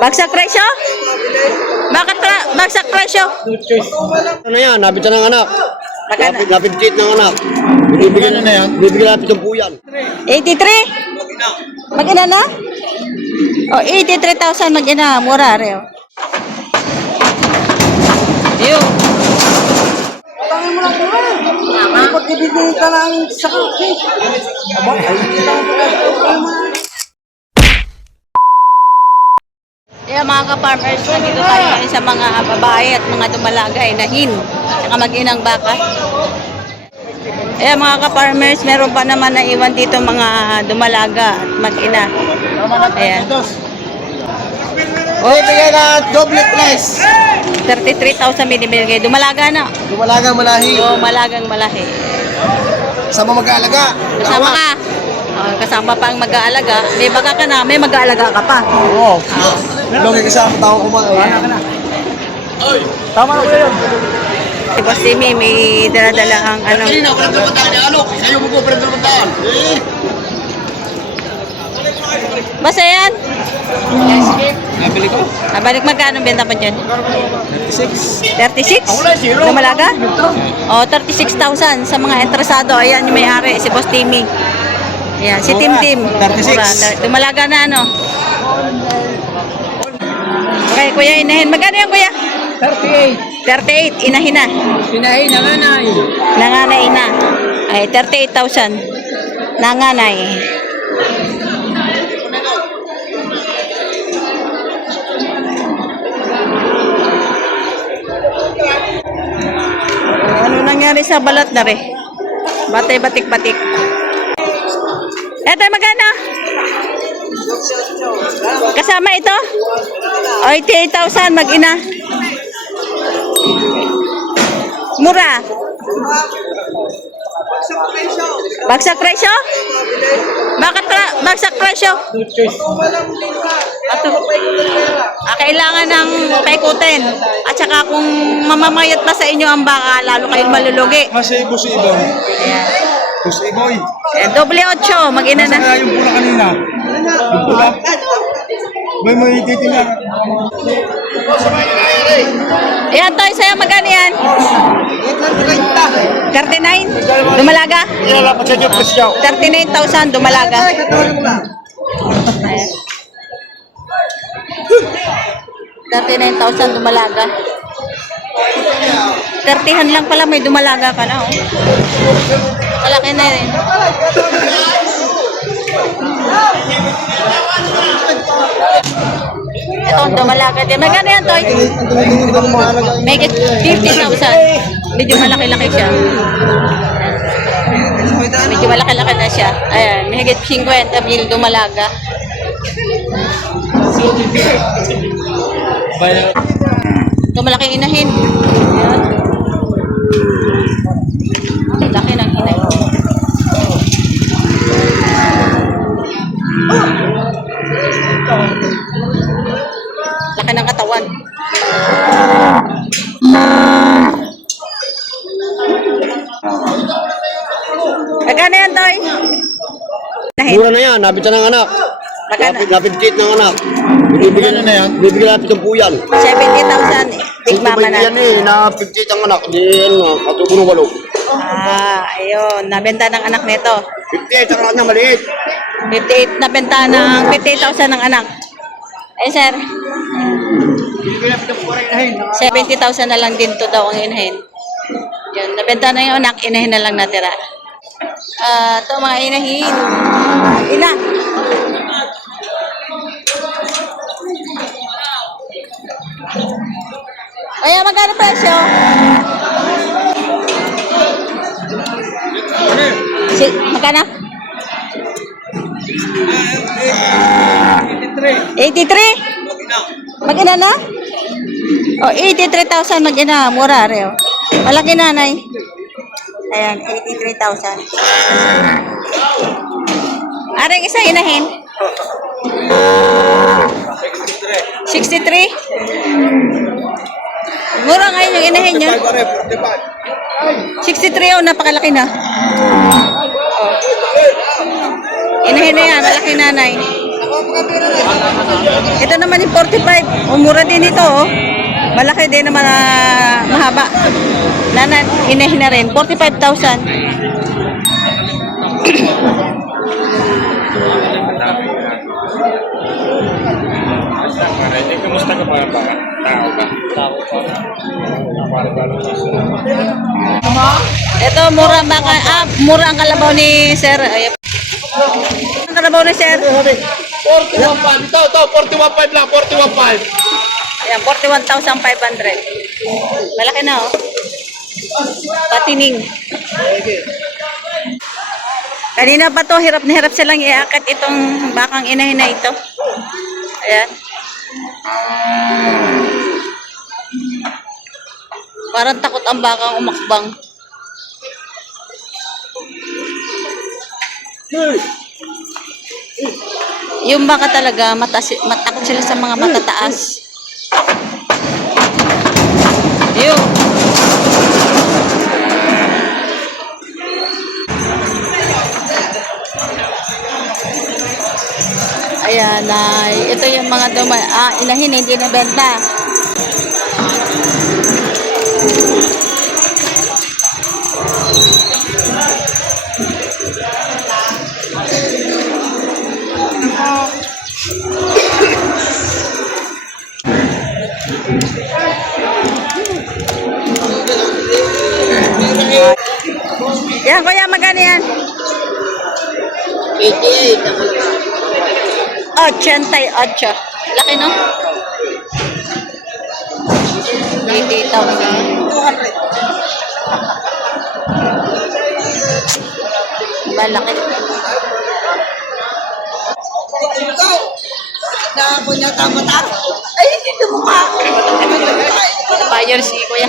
Bagsak presyo? Bakit bagsak presyo? Ano yan? Nabitan ng anak. Magkano? Napipit ng anak. Bibigyan na yan? Bibigyan natin ng puyan. 83? Mag-ina na? O, 83,000 mag-ina. Mura rin. Ayun. Tangin mo lang po rin. Pag ibigay ka lang sa kakit. Aba, ay, Kaya mga ka-farmers, nandito tayo ngayon sa mga babae at mga dumalagay na hin. Saka mag-inang baka. Kaya mga ka-farmers, meron pa naman na iwan dito mga dumalaga at mag-ina. Ayan. O, bigyan na double price. 33,000 binibigay. Dumalaga na. Lumalagang malahi. Dumalagang malahi. Sama mag-aalaga. Kasama ka. Kasama pa ang mag-aalaga. May baga ka na, may mag-aalaga ka pa. Oo. Lagi kasama tao kumain. Tama na ko yun. Si Boss Timmy, may dala-dala ang ano. Kanina, parang dalawang ni Alok. Sa'yo mo po, parang dalawang. Basta yan. Nabili ko. Balik magkano benta pa dyan? 36. 36? Dumalaga? O, 36,000 sa mga interesado. Ayan yung may-ari, si Boss Timmy. Ayan, si Tim Tim. 36. Dumalaga na ano. Okay, kuya, inahin. Magkano yan, kuya? 38. 38, inahin na. Pinahin, nanganay. Nanganay na. Ay, 38,000. Nanganay. Ano nangyari sa balat na rin? Batay, batik-batik. Eto, magkano? Kasama ito? O, 88,000 mag-ina. Mura. Bagsak presyo? Bakit bagsak presyo? Kailangan ng paikutin. At saka kung mamamayat pa sa inyo ang baka, lalo kayong malulugi. Kasi Boss Iboy. Ayan. Boss Iboy. Doble 8, mag-ina na. Kaya yung pula kanina. Yung pula. May titingnan. Ayan, Toy, sa'yo magkano yan? 39? Dumalaga? Kaya pa sa inyo presyo. 39,000 dumalaga. Ayan. 39,000 dumalaga. 30han lang pala may dumalaga ka na, oh. Malaki na rin. Ito ang dumalaga din. Magkano yan, Toy? Make it 50,000. Medyo malaki-laki siya. Medyo malaki-laki na siya. Ayan, may higit 50 mil dumalaga. Ito malaking inahin. Ayan. Laki ng inahin. Laki ng katawan. Magkano yan, Toy? Mura na yan. Nabitan ng anak. Magkano? Napipit ng anak. Bibigyan na yan? Bibigyan natin ng puyan. 70,000. Big mama na. Yan eh. Napipit ang anak. Di ano. Katubo ng walo. Ayun. Nabenta ng anak nito. 58 ang anak na maliit. 58 nabenta ng 58,000 ng anak. Eh, sir. 70,000 na lang din to daw ang inahin. Yan. Nabenta na yung anak. Inahin na lang natira. Ito mga inahin. Ina. Kaya magkano presyo? Magkano? 83? Mag-ina na? O, 83,000 mag-ina. Mura rin. Malaki nanay. Ayan, 83,000. Aring isa inahin? 63? Mura ngayon yung inahin nyo. 63 oh, napakalaki na. Inahin na yan, malaki nanay. Ito naman yung 45. Umura din ito, oh. Malaki din naman na mahaba. Inahin na rin. 45,000. Kamusta ka pa ba? Tao ka? Tao pa. Ito, mura baka, mura ang kalabaw ni Sir. Ayan. Ang kalabaw ni Sir. 41.5. Ito, 41.5 lang. 41.5. Ayan, 41,500. Malaki na, oh. Patining. Kanina pa to, hirap na hirap silang iaakit itong bakang inahin na ito. Ayan. Parang takot ang bakang umakbang. Yung baka talaga, matakot sila sa mga matataas. Yun. Ayan, ito yung mga inahin, hindi na benta. Yan, kuya, magkano yan? 88. Laki, no? 88,000. 200. Malaki. Ay, dito mo ka. Buyer si kuya.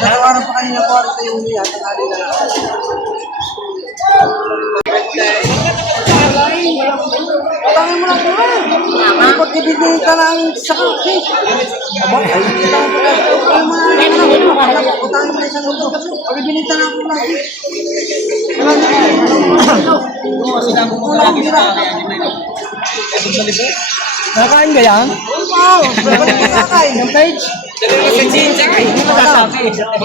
Araw-araw pa kanina po ito yung yata natin na. Patangin mo lang po. Pag ibigay ka ng saka. Aba, ay hindi lang po. Patangin mo lang isang luto. Pag ibinita na ako lagi. Nakakain ka yan? Oo. Nakakain. Yung page?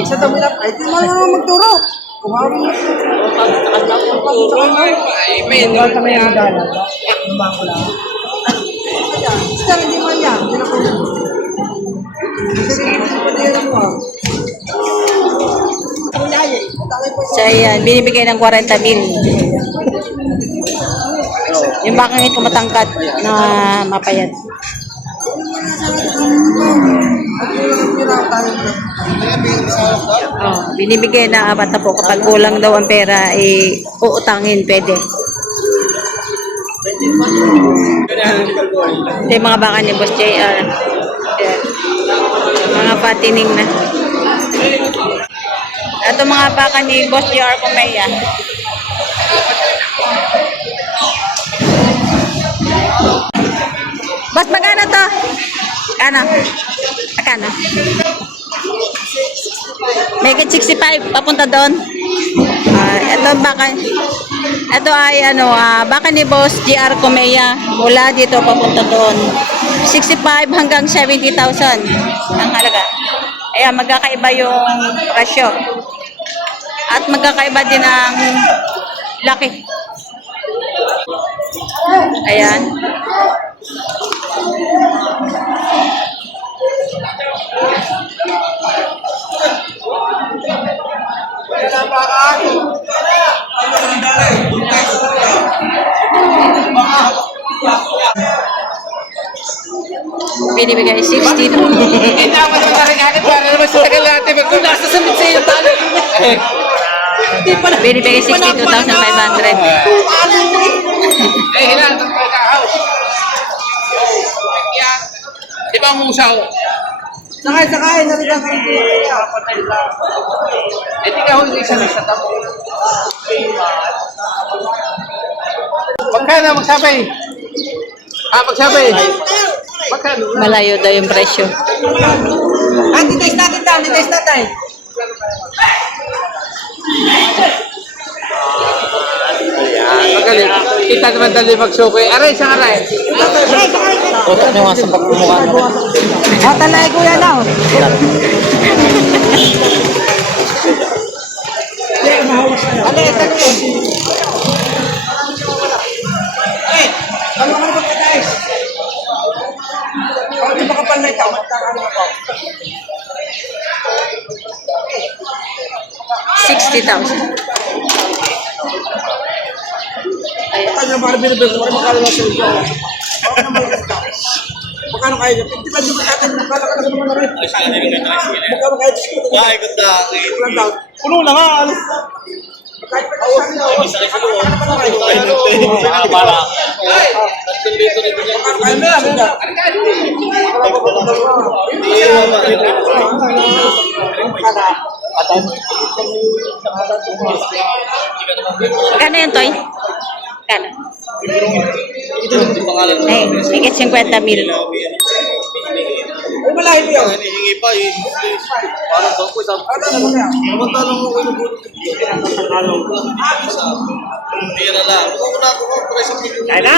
Sa dami lang. Ay, di mo naman magturo. Kumawin mo. Ay, kami ang dala. Lumango lang. Star, hindi mo yan. Hindi na po. So, ayan, binibigay ng 40,000. Yung bakang ito matangkad na mapayat. Oh, binibigay na bata po kapag kulang daw ang pera, uutangin, pwede. Ito yung mga baka ni Boss JR. Ayan. Mga patining na. Ito mga baka ni Boss JR Pumaya. Boss, magkano to? Magkano? Make it 65, papunta doon. Ito ay baka ni Boss JR Pumaya. Mula dito papunta doon. 65 hanggang 70,000 ang halaga. Ayan, magkakaiba yung presyo. At magkakaiba din ang laki. Ayan. Binibigay 60. Hindi dapat magaling agad para naman sa tagal natin. Kung nasa samit sa iyo tayo. Binibigay 62,500. Eh, hinatang ka ka-house. Di ba ang musaw? Sakay. Narinig ka. Eh, di ka huli sa tamo. Magkano magsabay? Magsabay. Magkano? Malayo daw yung presyo. Titaste natin. Magaling. Kita naman dali mag-show ko. Aray, isang aray. Utak niyo nga sa pagmumukha na. Talay ko yan daw. Ano ito ko? Eh, ano ka naman ka guys? Ako di makapal na ikaw, magkakaano ako. 60,000. Ano na mga binibig ko, makakala na sa iyo. Ako na malakas ka. Magkano kaya niya? 50 yung makakala na makakala ka naman na rin. Magkano kaya niya? Ay, ganda. Puno na nga, alis. Kahit pa kasi ano, Para. kaya na lang. Magkano yun, Toy? Magkano? Eh, higit 50 mil. Ay, malayo yan. Hinihingi pa eh. Parang daw po isang. Ano na kaya? Samantalang mo kayo nabulot. Pera lang. Huwag ko na ako. Presyo. Kaya na?